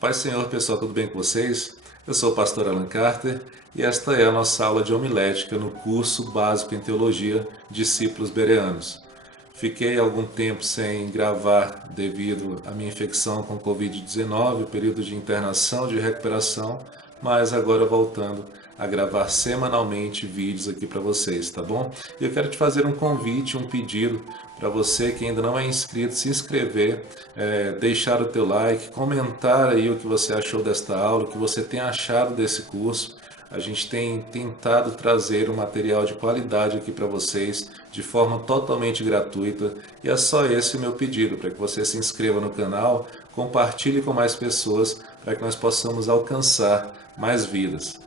Paz do Senhor, pessoal, tudo bem com vocês? Eu sou o pastor Alan Carter e esta é a nossa aula de homilética no curso básico em teologia Discípulos Bereanos. Fiquei algum tempo sem gravar devido à minha infecção com Covid-19, período de internação, de recuperação, mas agora voltando a gravar semanalmente vídeos aqui para vocês, tá bom? E eu quero te fazer um convite, um pedido para você que ainda não é inscrito, se inscrever, deixar o teu like, comentar aí o que você achou desta aula, o que você tem achado desse curso. A gente tem tentado trazer um material de qualidade aqui para vocês de forma totalmente gratuita e é só esse o meu pedido, para que você se inscreva no canal, compartilhe com mais pessoas para que nós possamos alcançar mais vidas.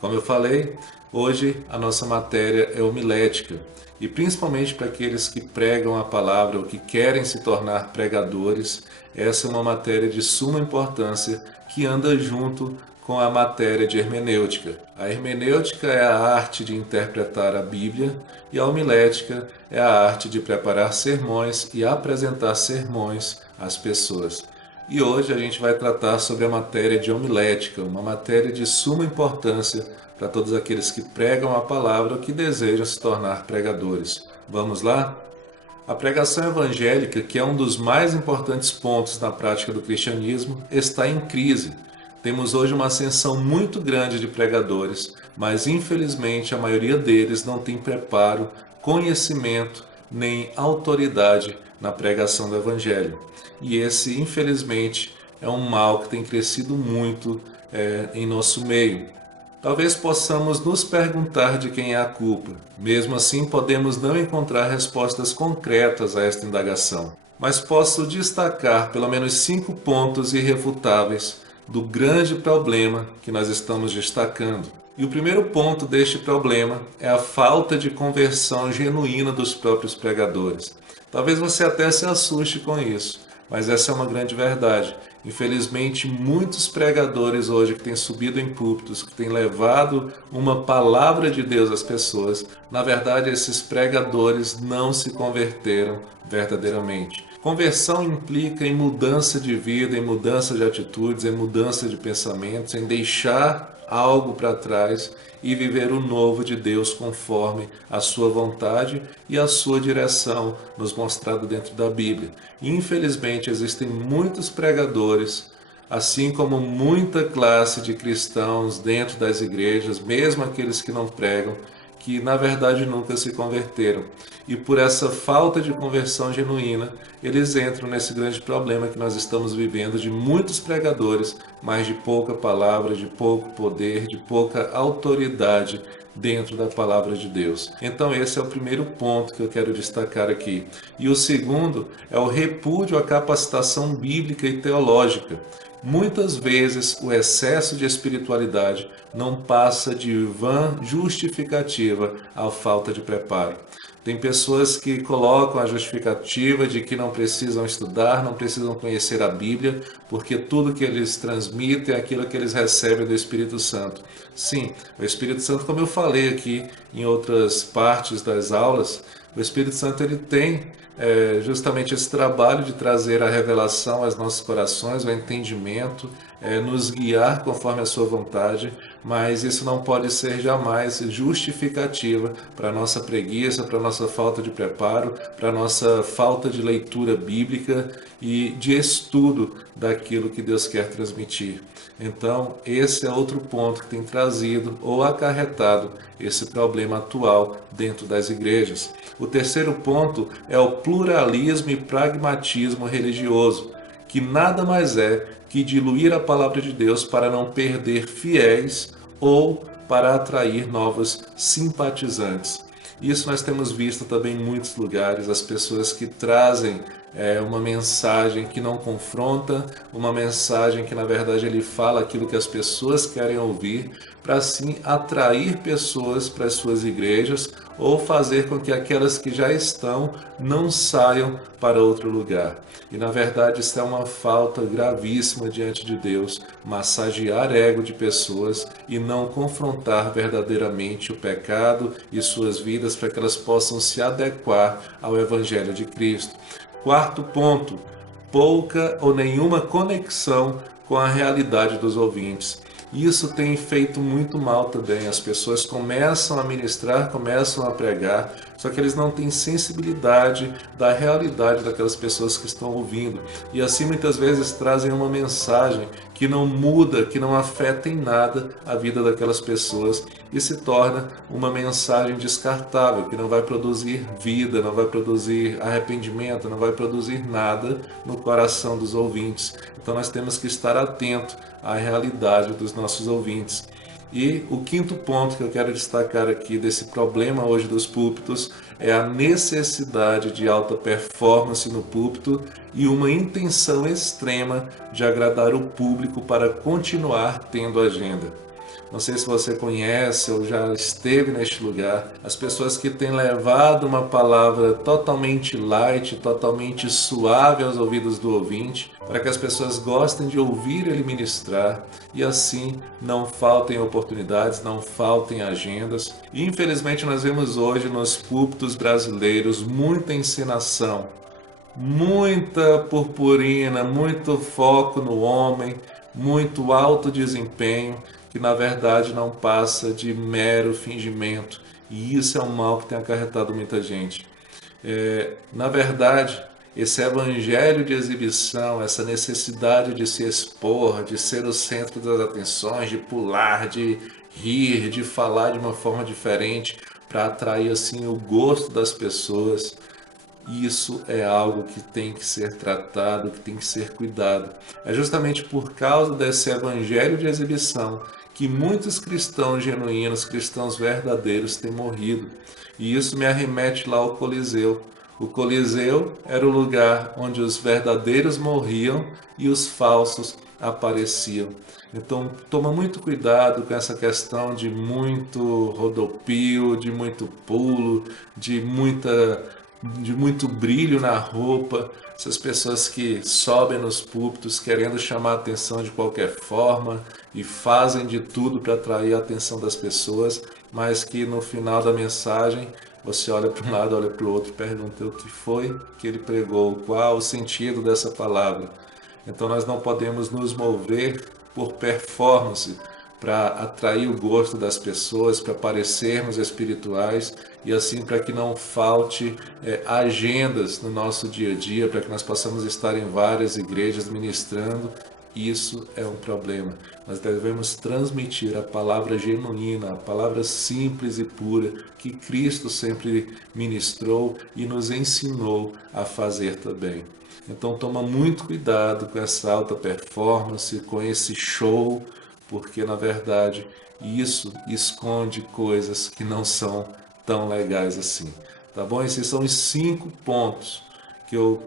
Como eu falei, hoje a nossa matéria é homilética e principalmente para aqueles que pregam a palavra ou que querem se tornar pregadores, essa é uma matéria de suma importância que anda junto com a matéria de hermenêutica. A hermenêutica é a arte de interpretar a Bíblia e a homilética é a arte de preparar sermões e apresentar sermões às pessoas. E hoje a gente vai tratar sobre a matéria de homilética, uma matéria de suma importância para todos aqueles que pregam a palavra ou que desejam se tornar pregadores. Vamos lá? A pregação evangélica, que é um dos mais importantes pontos na prática do cristianismo, está em crise. Temos hoje uma ascensão muito grande de pregadores, mas infelizmente a maioria deles não tem preparo, conhecimento nem autoridade na pregação do Evangelho. E esse, infelizmente, é um mal que tem crescido muito em nosso meio. Talvez possamos nos perguntar de quem é a culpa. Mesmo assim, podemos não encontrar respostas concretas a esta indagação. Mas posso destacar pelo menos 5 pontos irrefutáveis do grande problema que nós estamos destacando. E o primeiro ponto deste problema é a falta de conversão genuína dos próprios pregadores. Talvez você até se assuste com isso, mas essa é uma grande verdade. Infelizmente, muitos pregadores hoje que têm subido em púlpitos, que têm levado uma palavra de Deus às pessoas, na verdade, esses pregadores não se converteram verdadeiramente. Conversão implica em mudança de vida, em mudança de atitudes, em mudança de pensamentos, em deixar algo para trás e viver o novo de Deus conforme a sua vontade e a sua direção nos mostrado dentro da Bíblia. Infelizmente, existem muitos pregadores, assim como muita classe de cristãos dentro das igrejas, mesmo aqueles que não pregam, que na verdade nunca se converteram. E por essa falta de conversão genuína, eles entram nesse grande problema que nós estamos vivendo de muitos pregadores, mas de pouca palavra, de pouco poder, de pouca autoridade dentro da palavra de Deus. Então esse é o primeiro ponto que eu quero destacar aqui. E o segundo é o repúdio à capacitação bíblica e teológica. Muitas vezes o excesso de espiritualidade não passa de vã justificativa à falta de preparo. Tem pessoas que colocam a justificativa de que não precisam estudar, não precisam conhecer a Bíblia, porque tudo que eles transmitem é aquilo que eles recebem do Espírito Santo. Sim, o Espírito Santo, como eu falei aqui em outras partes das aulas, o Espírito Santo ele tem justamente esse trabalho de trazer a revelação aos nossos corações, o entendimento, nos guiar conforme a sua vontade, mas isso não pode ser jamais justificativa para a nossa preguiça, para a nossa falta de preparo, para a nossa falta de leitura bíblica e de estudo daquilo que Deus quer transmitir. Então, esse é outro ponto que tem trazido ou acarretado esse problema atual dentro das igrejas. O terceiro ponto é o pluralismo e pragmatismo religioso, que nada mais é que diluir a palavra de Deus para não perder fiéis ou para atrair novos simpatizantes. Isso nós temos visto também em muitos lugares, as pessoas que trazem uma mensagem que não confronta, uma mensagem que na verdade ele fala aquilo que as pessoas querem ouvir, para assim atrair pessoas para as suas igrejas ou fazer com que aquelas que já estão não saiam para outro lugar. E na verdade isso é uma falta gravíssima diante de Deus, massagear ego de pessoas e não confrontar verdadeiramente o pecado e suas vidas para que elas possam se adequar ao Evangelho de Cristo. Quarto ponto, pouca ou nenhuma conexão com a realidade dos ouvintes. Isso tem feito muito mal também. As pessoas começam a ministrar, começam a pregar, só que eles não têm sensibilidade da realidade daquelas pessoas que estão ouvindo. E assim muitas vezes trazem uma mensagem que não muda, que não afeta em nada a vida daquelas pessoas e se torna uma mensagem descartável, que não vai produzir vida, não vai produzir arrependimento, não vai produzir nada no coração dos ouvintes. Então nós temos que estar atento à realidade dos nossos ouvintes. E o quinto ponto que eu quero destacar aqui desse problema hoje dos púlpitos é a necessidade de alta performance no púlpito e uma intenção extrema de agradar o público para continuar tendo agenda. Não sei se você conhece ou já esteve neste lugar, as pessoas que têm levado uma palavra totalmente light, totalmente suave aos ouvidos do ouvinte, para que as pessoas gostem de ouvir ele ministrar e assim não faltem oportunidades, não faltem agendas. E infelizmente nós vemos hoje nos púlpitos brasileiros muita encenação, muita purpurina, muito foco no homem, muito alto desempenho, que na verdade não passa de mero fingimento. E isso é um mal que tem acarretado muita gente. Na verdade, esse evangelho de exibição, essa necessidade de se expor, de ser o centro das atenções, de pular, de rir, de falar de uma forma diferente, para atrair assim o gosto das pessoas, isso é algo que tem que ser tratado, que tem que ser cuidado. É justamente por causa desse evangelho de exibição que muitos cristãos genuínos, cristãos verdadeiros têm morrido. E isso me arremete lá ao Coliseu. O Coliseu era o lugar onde os verdadeiros morriam e os falsos apareciam. Então, toma muito cuidado com essa questão de muito rodopio, de muito pulo, de muito brilho na roupa, essas pessoas que sobem nos púlpitos querendo chamar a atenção de qualquer forma e fazem de tudo para atrair a atenção das pessoas, mas que no final da mensagem você olha para um lado, olha para o outro e pergunta o que foi que ele pregou, qual o sentido dessa palavra. Então nós não podemos nos mover por performance, para atrair o gosto das pessoas, para parecermos espirituais e assim para que não falte agendas no nosso dia a dia, para que nós possamos estar em várias igrejas ministrando. Isso é um problema. Nós devemos transmitir a palavra genuína, a palavra simples e pura que Cristo sempre ministrou e nos ensinou a fazer também. Então toma muito cuidado com essa alta performance, com esse show, porque na verdade isso esconde coisas que não são tão legais assim. Tá bom? Esses são os 5 pontos que eu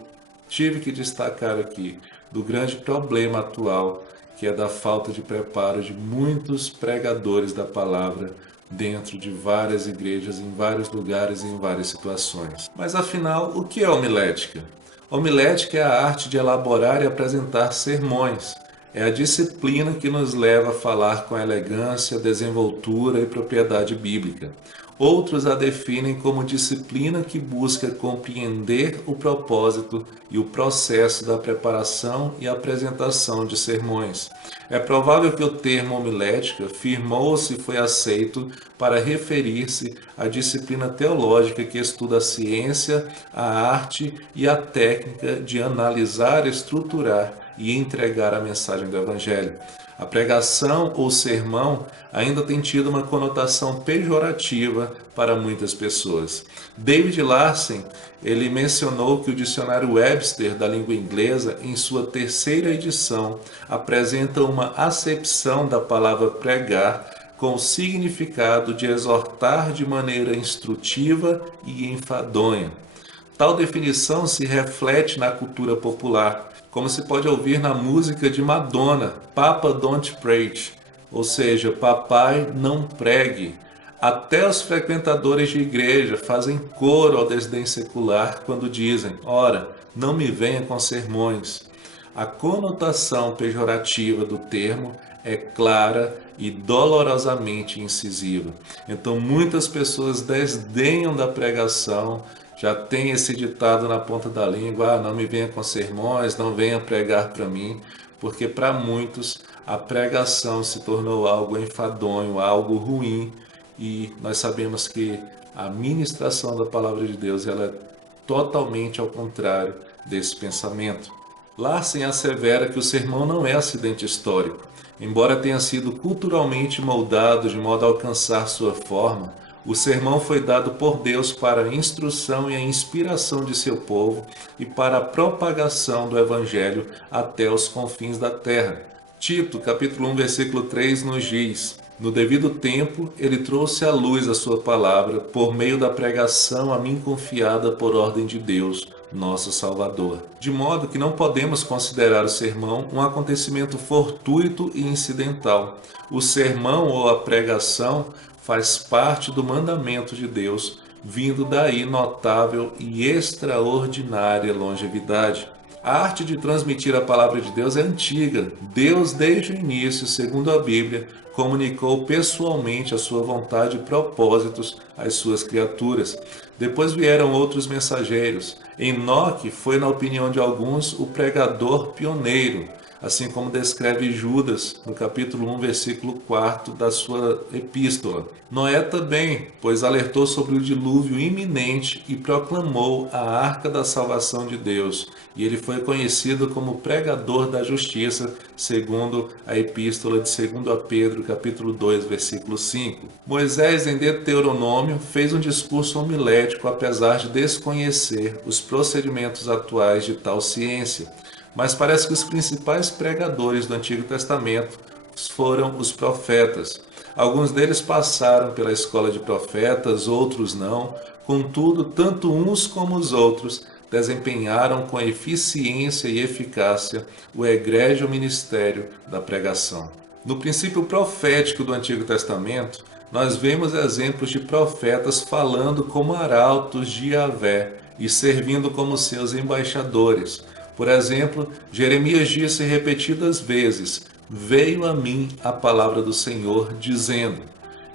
tive que destacar aqui do grande problema atual, que é da falta de preparo de muitos pregadores da palavra dentro de várias igrejas, em vários lugares e em várias situações. Mas afinal, o que é homilética? Homilética é a arte de elaborar e apresentar sermões. É a disciplina que nos leva a falar com elegância, desenvoltura e propriedade bíblica. Outros a definem como disciplina que busca compreender o propósito e o processo da preparação e apresentação de sermões. É provável que o termo homilética firmou-se e foi aceito para referir-se à disciplina teológica que estuda a ciência, a arte e a técnica de analisar, estruturar e entregar a mensagem do Evangelho. A pregação ou sermão ainda tem tido uma conotação pejorativa para muitas pessoas. David Larsen, ele mencionou que o dicionário Webster da língua inglesa, em sua 3ª edição, apresenta uma acepção da palavra pregar com o significado de exortar de maneira instrutiva e enfadonha. Tal definição se reflete na cultura popular, como se pode ouvir na música de Madonna, Papa Don't Preach, ou seja, Papai não pregue. Até os frequentadores de igreja fazem coro ao desdém secular quando dizem: ora, não me venha com sermões. A conotação pejorativa do termo é clara e dolorosamente incisiva. Então muitas pessoas desdenham da pregação, já tem esse ditado na ponta da língua: não me venha com sermões, não venha pregar para mim, porque para muitos a pregação se tornou algo enfadonho, algo ruim, e nós sabemos que a ministração da palavra de Deus ela é totalmente ao contrário desse pensamento. Larsen assevera que o sermão não é acidente histórico. Embora tenha sido culturalmente moldado de modo a alcançar sua forma, o sermão foi dado por Deus para a instrução e a inspiração de seu povo e para a propagação do Evangelho até os confins da terra. Tito, capítulo 1, versículo 3, nos diz: no devido tempo, ele trouxe à luz a sua palavra por meio da pregação a mim confiada por ordem de Deus, nosso Salvador. De modo que não podemos considerar o sermão um acontecimento fortuito e incidental. O sermão ou a pregação faz parte do mandamento de Deus, vindo daí notável e extraordinária longevidade. A arte de transmitir a palavra de Deus é antiga. Deus, desde o início, segundo a Bíblia, comunicou pessoalmente a sua vontade e propósitos às suas criaturas. Depois vieram outros mensageiros. Enoque foi, na opinião de alguns, o pregador pioneiro, assim como descreve Judas no capítulo 1, versículo 4 da sua epístola. Noé também, pois alertou sobre o dilúvio iminente e proclamou a arca da salvação de Deus, e ele foi conhecido como pregador da justiça, segundo a epístola de 2 Pedro, capítulo 2, versículo 5. Moisés, em Deuteronômio, fez um discurso homilético, apesar de desconhecer os procedimentos atuais de tal ciência. Mas parece que os principais pregadores do Antigo Testamento foram os profetas. Alguns deles passaram pela escola de profetas, outros não. Contudo, tanto uns como os outros desempenharam com eficiência e eficácia o egrégio ministério da pregação. No princípio profético do Antigo Testamento, nós vemos exemplos de profetas falando como arautos de Yahvé e servindo como seus embaixadores. Por exemplo, Jeremias disse repetidas vezes: veio a mim a palavra do Senhor, dizendo.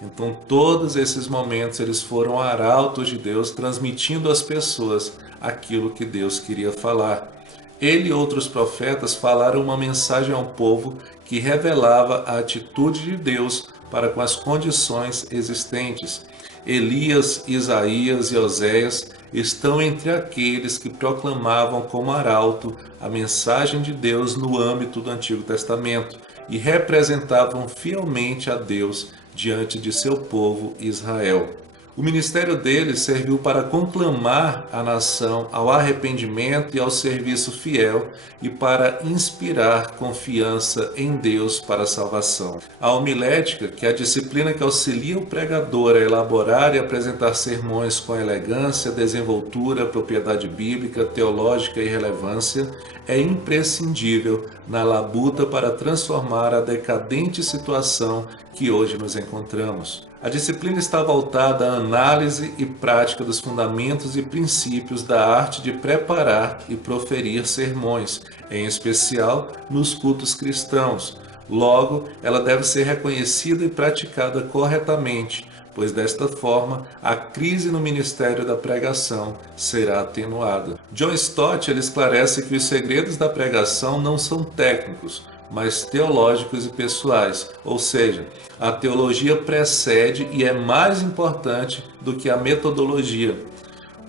Então, todos esses momentos eles foram arautos de Deus, transmitindo às pessoas aquilo que Deus queria falar. Ele e outros profetas falaram uma mensagem ao povo que revelava a atitude de Deus para com as condições existentes. Elias, Isaías e Oséias estão entre aqueles que proclamavam como arauto a mensagem de Deus no âmbito do Antigo Testamento e representavam fielmente a Deus diante de seu povo Israel. O ministério deles serviu para conclamar a nação ao arrependimento e ao serviço fiel e para inspirar confiança em Deus para a salvação. A homilética, que é a disciplina que auxilia o pregador a elaborar e apresentar sermões com elegância, desenvoltura, propriedade bíblica, teológica e relevância, é imprescindível na labuta para transformar a decadente situação que hoje nos encontramos. A disciplina está voltada à análise e prática dos fundamentos e princípios da arte de preparar e proferir sermões, em especial nos cultos cristãos. Logo, ela deve ser reconhecida e praticada corretamente, pois desta forma a crise no ministério da pregação será atenuada. John Stott ele esclarece que os segredos da pregação não são técnicos, mas teológicos e pessoais, ou seja, a teologia precede e é mais importante do que a metodologia.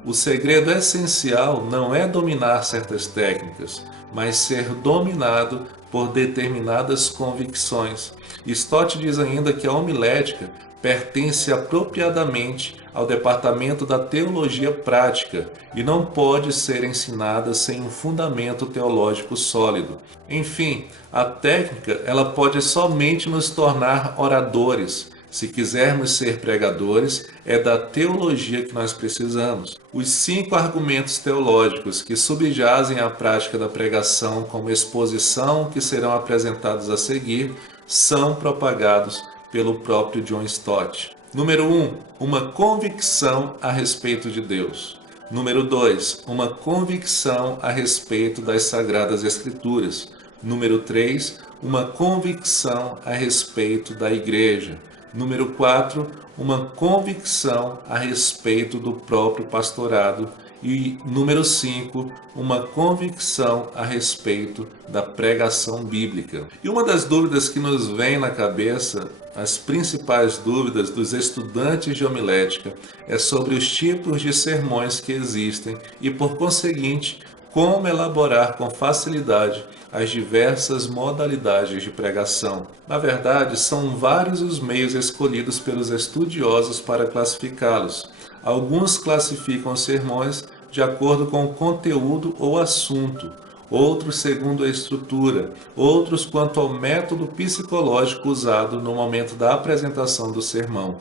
O segredo essencial não é dominar certas técnicas, mas ser dominado por determinadas convicções. Stott diz ainda que a homilética pertence apropriadamente ao departamento da teologia prática e não pode ser ensinada sem um fundamento teológico sólido. Enfim, a técnica ela pode somente nos tornar oradores. Se quisermos ser pregadores, é da teologia que nós precisamos. Os 5 argumentos teológicos que subjazem à prática da pregação como exposição que serão apresentados a seguir são propagados pelo próprio John Stott. Número 1, uma convicção a respeito de Deus. Número 2, uma convicção a respeito das Sagradas Escrituras. Número 3, uma convicção a respeito da Igreja. Número 4, uma convicção a respeito do próprio pastorado. E número 5, uma convicção a respeito da pregação bíblica. E uma das dúvidas que nos vem na cabeça, as principais dúvidas dos estudantes de homilética, é sobre os tipos de sermões que existem e, por conseguinte, como elaborar com facilidade as diversas modalidades de pregação. Na verdade, são vários os meios escolhidos pelos estudiosos para classificá-los. Alguns classificam os sermões de acordo com o conteúdo ou assunto, outros segundo a estrutura, outros quanto ao método psicológico usado no momento da apresentação do sermão.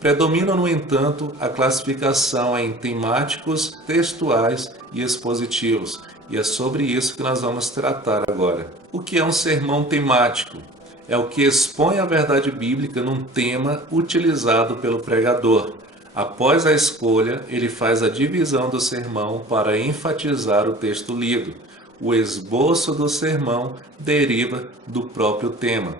Predomina, no entanto, a classificação em temáticos, textuais e expositivos, e é sobre isso que nós vamos tratar agora. O que é um sermão temático? É o que expõe a verdade bíblica num tema utilizado pelo pregador. Após a escolha, ele faz a divisão do sermão para enfatizar o texto lido. O esboço do sermão deriva do próprio tema.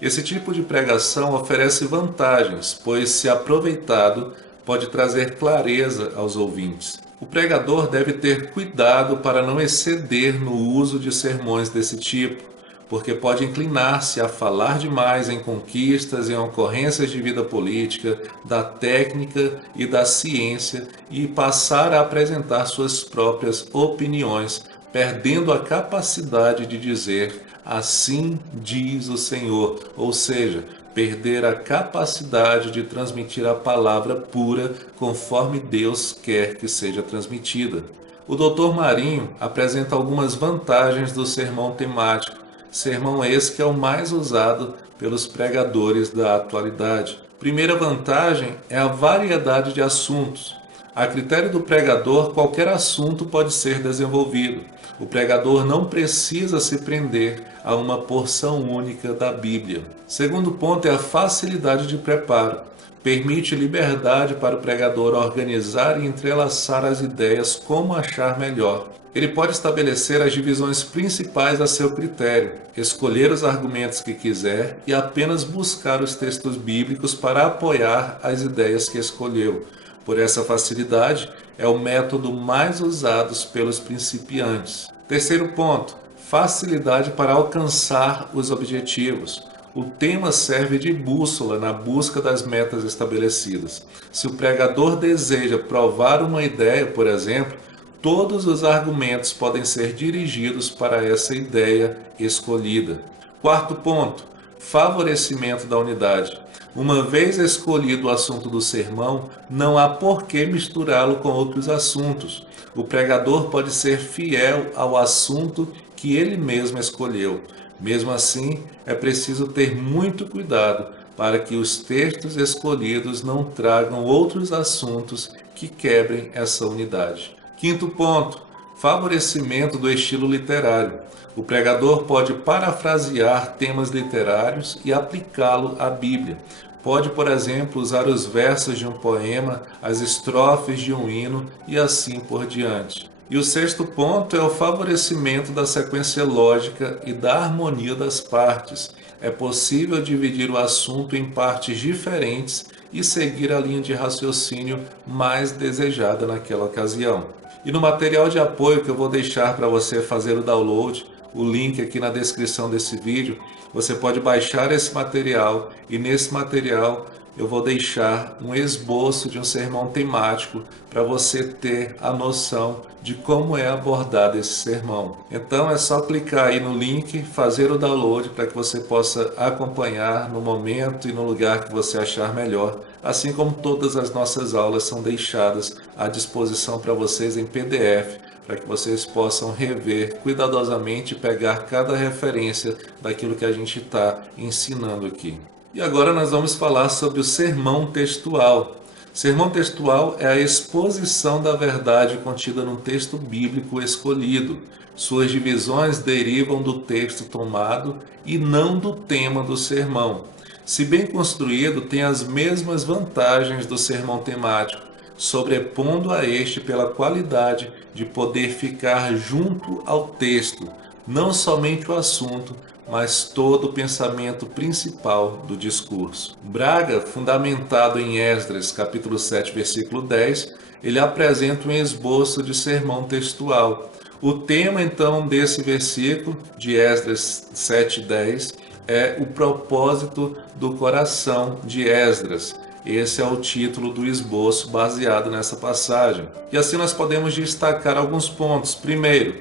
Esse tipo de pregação oferece vantagens, pois, se aproveitado, pode trazer clareza aos ouvintes. O pregador deve ter cuidado para não exceder no uso de sermões desse tipo, porque pode inclinar-se a falar demais em conquistas e em ocorrências de vida política, da técnica e da ciência e passar a apresentar suas próprias opiniões, perdendo a capacidade de dizer "assim diz o Senhor", ou seja, perder a capacidade de transmitir a palavra pura conforme Deus quer que seja transmitida. O Dr. Marinho apresenta algumas vantagens do sermão temático, sermão esse que é o mais usado pelos pregadores da atualidade. Primeira vantagem é a variedade de assuntos. A critério do pregador, qualquer assunto pode ser desenvolvido. O pregador não precisa se prender a uma porção única da Bíblia. Segundo ponto é a facilidade de preparo. Permite liberdade para o pregador organizar e entrelaçar as ideias como achar melhor. Ele pode estabelecer as divisões principais a seu critério, escolher os argumentos que quiser e apenas buscar os textos bíblicos para apoiar as ideias que escolheu. Por essa facilidade, é o método mais usado pelos principiantes. Terceiro ponto, facilidade para alcançar os objetivos. O tema serve de bússola na busca das metas estabelecidas. Se o pregador deseja provar uma ideia, por exemplo, todos os argumentos podem ser dirigidos para essa ideia escolhida. Quarto ponto, favorecimento da unidade. Uma vez escolhido o assunto do sermão, não há por que misturá-lo com outros assuntos. O pregador pode ser fiel ao assunto que ele mesmo escolheu. Mesmo assim, é preciso ter muito cuidado para que os textos escolhidos não tragam outros assuntos que quebrem essa unidade. Quinto ponto, favorecimento do estilo literário. O pregador pode parafrasear temas literários e aplicá-lo à Bíblia. Pode, por exemplo, usar os versos de um poema, as estrofes de um hino e assim por diante. E o sexto ponto é o favorecimento da sequência lógica e da harmonia das partes. É possível dividir o assunto em partes diferentes e seguir a linha de raciocínio mais desejada naquela ocasião. E no material de apoio que eu vou deixar para você fazer o download, o link aqui na descrição desse vídeo, você pode baixar esse material e nesse material eu vou deixar um esboço de um sermão temático para você ter a noção de como é abordado esse sermão. Então é só clicar aí no link, fazer o download para que você possa acompanhar no momento e no lugar que você achar melhor, assim como todas as nossas aulas são deixadas à disposição para vocês em PDF, para que vocês possam rever cuidadosamente e pegar cada referência daquilo que a gente está ensinando aqui. E agora nós vamos falar sobre o sermão textual. Sermão textual é a exposição da verdade contida num texto bíblico escolhido. Suas divisões derivam do texto tomado e não do tema do sermão. Se bem construído, tem as mesmas vantagens do sermão temático, sobrepondo a este pela qualidade de poder ficar junto ao texto, não somente o assunto, mas todo o pensamento principal do discurso. Braga, fundamentado em Esdras, capítulo 7, versículo 10, ele apresenta um esboço de sermão textual. O tema, então, desse versículo de Esdras 7:10 é o propósito do coração de Esdras. Esse é o título do esboço baseado nessa passagem. E assim nós podemos destacar alguns pontos. Primeiro,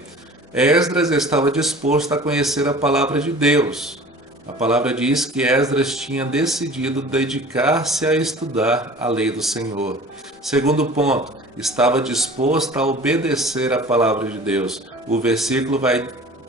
Esdras estava disposto a conhecer a palavra de Deus. A palavra diz que Esdras tinha decidido dedicar-se a estudar a lei do Senhor. Segundo ponto, estava disposto a obedecer a palavra de Deus. O versículo vai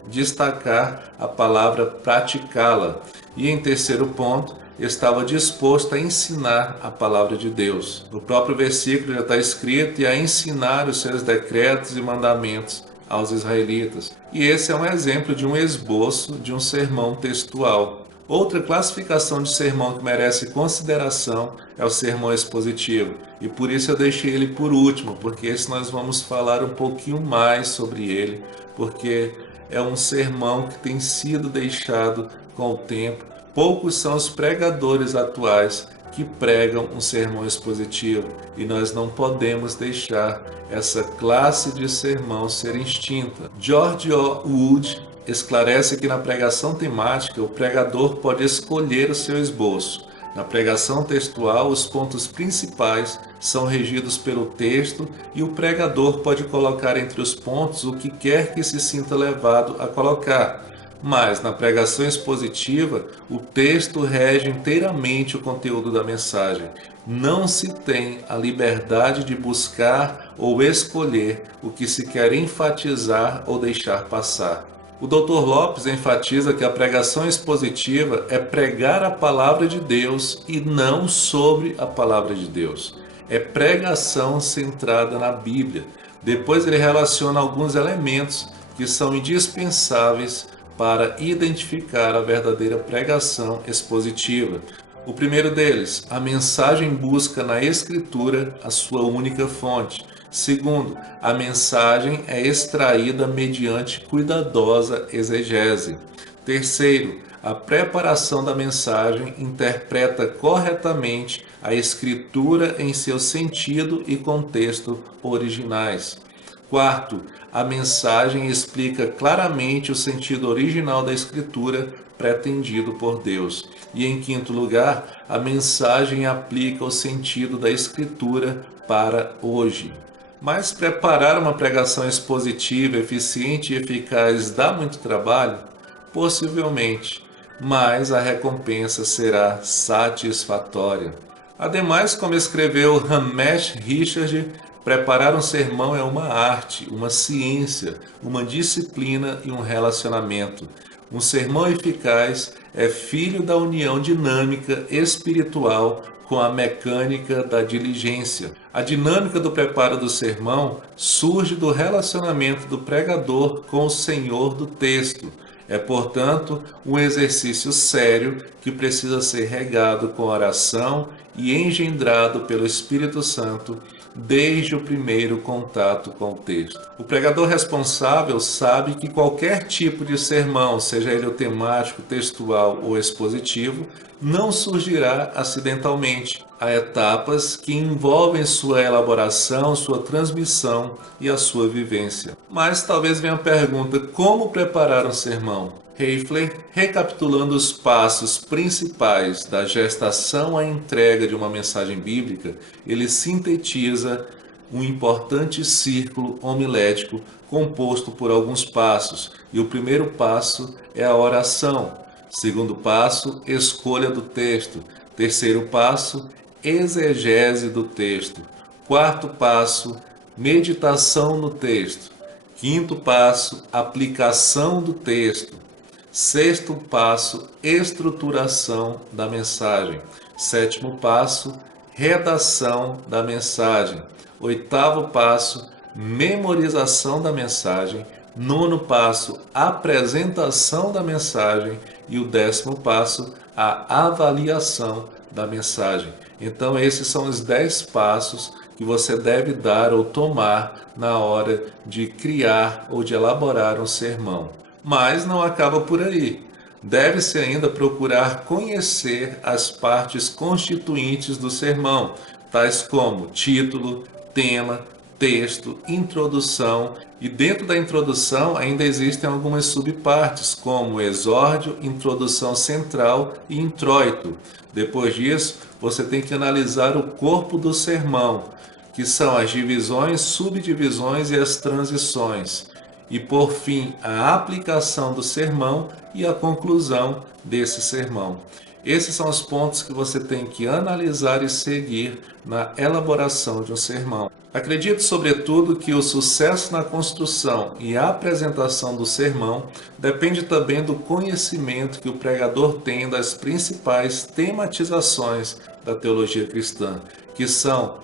destacar a palavra praticá-la. E em terceiro ponto, estava disposto a ensinar a palavra de Deus. No próprio versículo já está escrito: e a ensinar os seus decretos e mandamentos aos israelitas. E esse é um exemplo de um esboço de um sermão textual. Outra classificação de sermão que merece consideração é o sermão expositivo. E por isso eu deixei ele por último, porque esse nós vamos falar um pouquinho mais sobre ele, porque é um sermão que tem sido deixado com o tempo. Poucos são os pregadores atuais que pregam um sermão expositivo, e nós não podemos deixar essa classe de sermão ser extinta. George O. Wood esclarece que na pregação temática o pregador pode escolher o seu esboço. Na pregação textual, os pontos principais são regidos pelo texto e o pregador pode colocar entre os pontos o que quer que se sinta levado a colocar. Mas na pregação expositiva, o texto rege inteiramente o conteúdo da mensagem. Não se tem a liberdade de buscar ou escolher o que se quer enfatizar ou deixar passar. O Dr. Lopes enfatiza que a pregação expositiva é pregar a palavra de Deus e não sobre a palavra de Deus. É pregação centrada na Bíblia. Depois ele relaciona alguns elementos que são indispensáveis para identificar a verdadeira pregação expositiva. O primeiro deles, a mensagem busca na Escritura a sua única fonte. Segundo, a mensagem é extraída mediante cuidadosa exegese. Terceiro, a preparação da mensagem interpreta corretamente a Escritura em seu sentido e contexto originais. Quarto, a mensagem explica claramente o sentido original da Escritura pretendido por Deus. E em quinto lugar, a mensagem aplica o sentido da Escritura para hoje. Mas preparar uma pregação expositiva, eficiente e eficaz dá muito trabalho? Possivelmente, mas a recompensa será satisfatória. Ademais, como escreveu Ramesh Richard, preparar um sermão é uma arte, uma ciência, uma disciplina e um relacionamento. Um sermão eficaz é filho da união dinâmica espiritual com a mecânica da diligência. A dinâmica do preparo do sermão surge do relacionamento do pregador com o Senhor do texto. É, portanto, um exercício sério que precisa ser regado com oração e engendrado pelo Espírito Santo desde o primeiro contato com o texto. O pregador responsável sabe que qualquer tipo de sermão, seja ele o temático, textual ou expositivo, não surgirá acidentalmente. Há etapas que envolvem sua elaboração, sua transmissão e a sua vivência. Mas talvez venha a pergunta: como preparar um sermão? Heifler, recapitulando os passos principais da gestação à entrega de uma mensagem bíblica, ele sintetiza um importante círculo homilético composto por alguns passos. E o primeiro passo é a oração. Segundo passo, escolha do texto. Terceiro passo, exegese do texto. Quarto passo, meditação no texto. Quinto passo, aplicação do texto. Sexto passo, estruturação da mensagem. Sétimo passo, redação da mensagem. Oitavo passo, memorização da mensagem. Nono passo, apresentação da mensagem. E o 10º passo, a avaliação da mensagem. Então, esses são os 10 passos que você deve dar ou tomar na hora de criar ou de elaborar um sermão. Mas não acaba por aí. Deve-se ainda procurar conhecer as partes constituintes do sermão, tais como título, tema, texto, introdução, e dentro da introdução ainda existem algumas subpartes, como exórdio, introdução central e introito. Depois disso, você tem que analisar o corpo do sermão, que são as divisões, subdivisões e as transições. E por fim, a aplicação do sermão e a conclusão desse sermão. Esses são os pontos que você tem que analisar e seguir na elaboração de um sermão. Acredito, sobretudo, que o sucesso na construção e apresentação do sermão depende também do conhecimento que o pregador tem das principais tematizações da teologia cristã, que são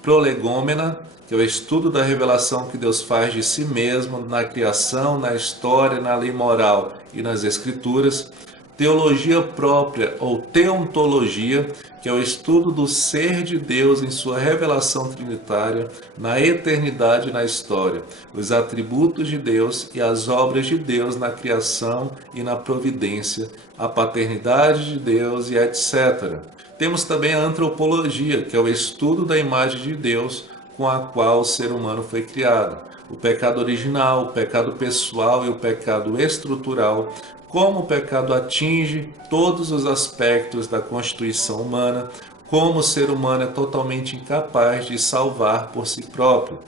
prolegômena, que é o estudo da revelação que Deus faz de si mesmo na criação, na história, na lei moral e nas escrituras. Teologia própria ou teontologia, que é o estudo do ser de Deus em sua revelação trinitária, na eternidade e na história, os atributos de Deus e as obras de Deus na criação e na providência, a paternidade de Deus e etc. Temos também a antropologia, que é o estudo da imagem de Deus com a qual o ser humano foi criado. O pecado original, o pecado pessoal e o pecado estrutural, como o pecado atinge todos os aspectos da constituição humana, como o ser humano é totalmente incapaz de salvar por si próprio.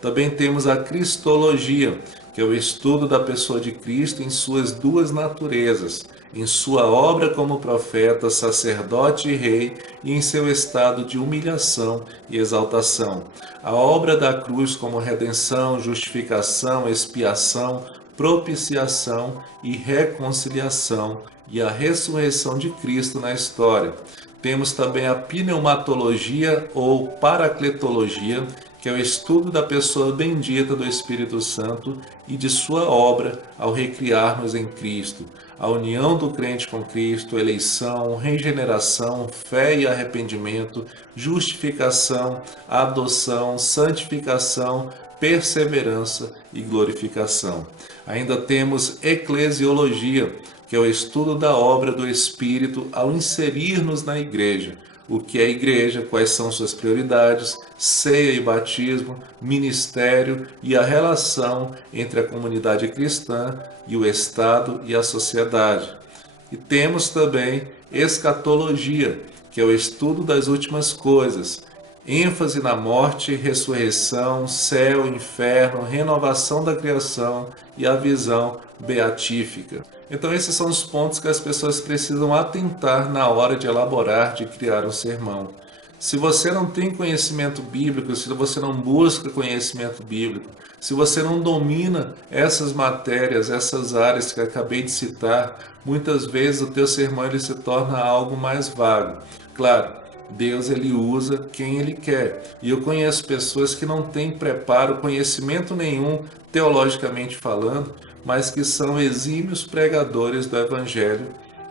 Também temos a cristologia, que é o estudo da pessoa de Cristo em suas duas naturezas, em sua obra como profeta, sacerdote e rei, e em seu estado de humilhação e exaltação. A obra da cruz como redenção, justificação, expiação, propiciação e reconciliação, e a ressurreição de Cristo na história. Temos também a pneumatologia ou paracletologia, que é o estudo da pessoa bendita do Espírito Santo e de sua obra ao recriar-nos em Cristo, a união do crente com Cristo, eleição, regeneração, fé e arrependimento, justificação, adoção, santificação, perseverança e glorificação. Ainda temos eclesiologia, que é o estudo da obra do Espírito ao inserir-nos na igreja. O que é a igreja, quais são suas prioridades, ceia e batismo, ministério e a relação entre a comunidade cristã e o Estado e a sociedade. E temos também escatologia, que é o estudo das últimas coisas, ênfase na morte, ressurreição, céu, inferno, renovação da criação e a visão beatífica. Então esses são os pontos que as pessoas precisam atentar na hora de elaborar, de criar um sermão. Se você não tem conhecimento bíblico, se você não busca conhecimento bíblico, se você não domina essas matérias, essas áreas que eu acabei de citar, muitas vezes o teu sermão ele se torna algo mais vago. Claro, Deus ele usa quem ele quer. E eu conheço pessoas que não têm preparo, conhecimento nenhum, teologicamente falando, mas que são exímios pregadores do Evangelho,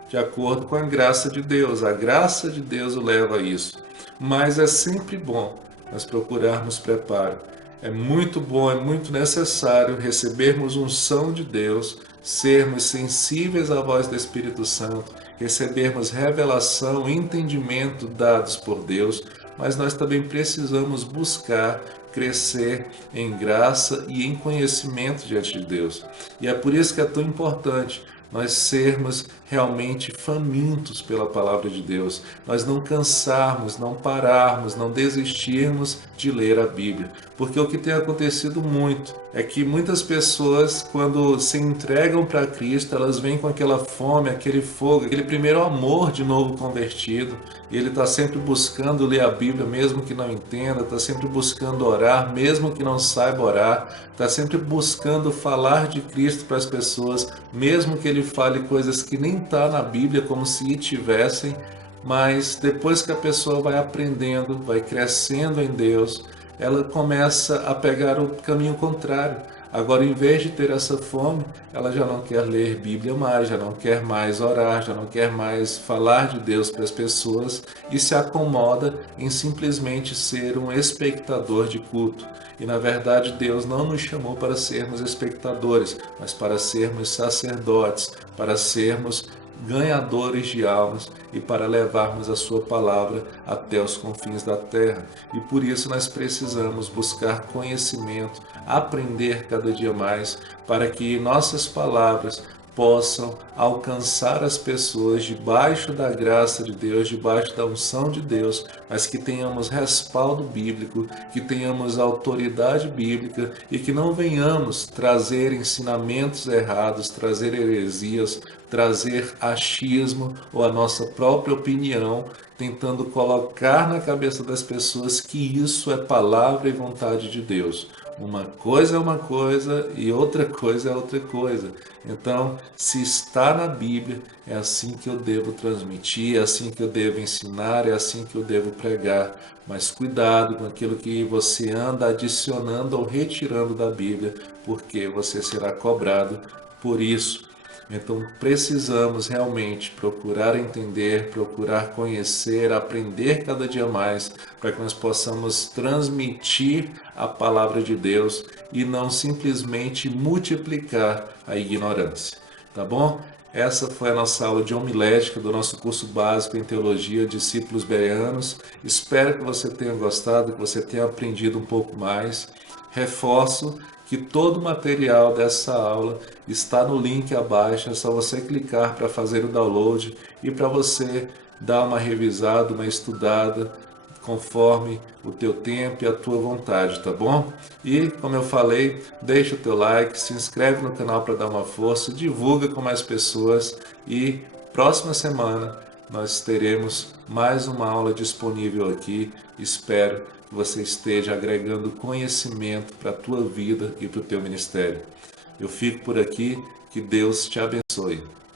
de acordo com a graça de Deus. A graça de Deus o leva a isso. Mas é sempre bom nós procurarmos preparo. É muito bom, é muito necessário recebermos unção de Deus, sermos sensíveis à voz do Espírito Santo, recebermos revelação, entendimento dados por Deus, mas nós também precisamos buscar crescer em graça e em conhecimento diante de Deus. E é por isso que é tão importante nós sermos realmente famintos pela palavra de Deus, nós não cansarmos, não pararmos, não desistirmos de ler a Bíblia, porque o que tem acontecido muito é que muitas pessoas, quando se entregam para Cristo, elas vêm com aquela fome, aquele fogo, aquele primeiro amor de novo convertido, e ele está sempre buscando ler a Bíblia, mesmo que não entenda, está sempre buscando orar, mesmo que não saiba orar, está sempre buscando falar de Cristo para as pessoas, mesmo que ele fale coisas que nem está na Bíblia, como se tivessem, mas depois que a pessoa vai aprendendo, vai crescendo em Deus, ela começa a pegar o caminho contrário. Agora, em vez de ter essa fome, ela já não quer ler Bíblia mais, já não quer mais orar, já não quer mais falar de Deus para as pessoas e se acomoda em simplesmente ser um espectador de culto. E, na verdade, Deus não nos chamou para sermos espectadores, mas para sermos sacerdotes, para sermos ganhadores de almas e para levarmos a sua palavra até os confins da terra. E por isso nós precisamos buscar conhecimento, aprender cada dia mais, para que nossas palavras possam alcançar as pessoas debaixo da graça de Deus, debaixo da unção de Deus, mas que tenhamos respaldo bíblico, que tenhamos autoridade bíblica e que não venhamos trazer ensinamentos errados, trazer heresias, trazer achismo ou a nossa própria opinião, tentando colocar na cabeça das pessoas que isso é palavra e vontade de Deus. Uma coisa é uma coisa e outra coisa é outra coisa. Então, se está na Bíblia, é assim que eu devo transmitir, é assim que eu devo ensinar, é assim que eu devo pregar. Mas cuidado com aquilo que você anda adicionando ou retirando da Bíblia, porque você será cobrado por isso. Então precisamos realmente procurar entender, procurar conhecer, aprender cada dia mais, para que nós possamos transmitir a palavra de Deus e não simplesmente multiplicar a ignorância. Tá bom? Essa foi a nossa aula de homilética do nosso curso básico em Teologia, Discípulos Bereanos. Espero que você tenha gostado, que você tenha aprendido um pouco mais. Reforço que todo o material dessa aula está no link abaixo, é só você clicar para fazer o download e para você dar uma revisada, uma estudada, conforme o teu tempo e a tua vontade, tá bom? E, como eu falei, deixa o teu like, se inscreve no canal para dar uma força, divulga com mais pessoas e próxima semana nós teremos mais uma aula disponível aqui. Espero que você esteja agregando conhecimento para a tua vida e para o teu ministério. Eu fico por aqui, que Deus te abençoe.